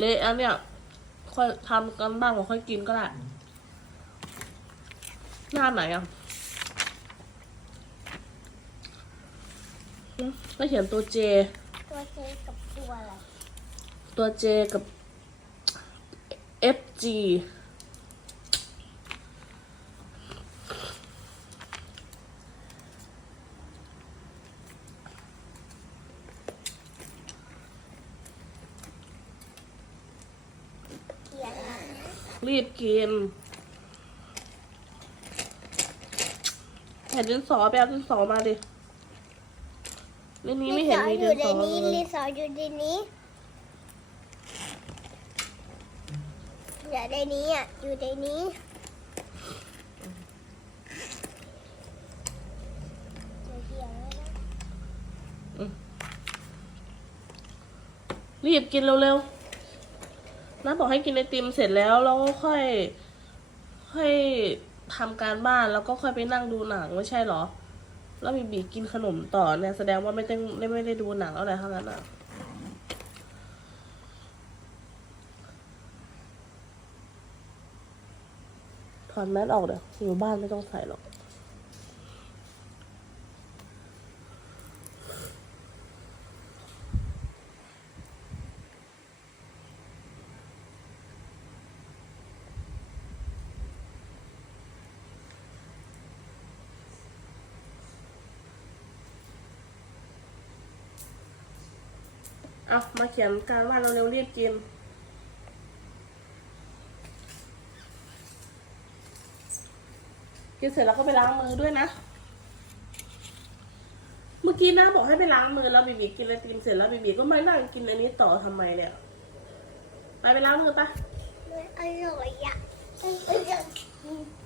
เละอันเนี้ยค่อยทำกันบ้างว่าค่อยกินก็ได้ หน้าไหนอะอืมก็เขียนตัวเจ ตัวเจกับตัวอะไร ตัวเจกับ FG เขียนนะ รีบกินแผ่นดินสอไปเอาดินสอมาดิในนี้ไม่เห็นมีอดิยู่นในสอนี้เลรียสอร์ทอยู่ในนี้อยู่ในนี้อะอยู่ในนี้จะเขียนไว้นะรีบกินเร็วๆ น้าบอกให้กินไอติมเสร็จแล้วแล้วก็ค่อย ค่อยทำการบ้านแล้วก็ค่อยไปนั่งดูหนังไม่ใช่เหรอ แล้วบีบีกินขนมต่อเนี่ยแสดงว่าไม่ต้องไม่ไม่ได้ดูหนังอะไรทั้งนั้นอะถอนแมสออกเดี๋ยวอยู่บ้านไม่ต้องใส่หรอก เอามาเขียนการบ้านเราเร็วๆรียบกินกินเสร็จแล้วก็ไปล้างมือด้วยนะ เมื่อกี้น้าบอกให้ไปล้างมือแล้วบีบีกินไอติมเสร็จแล้วบีบีก็ไมานั่งกินอันนี้ต่อทำไมเนี่ยไปไปล้างมือปะไมันอร่อยอะมันอร่อย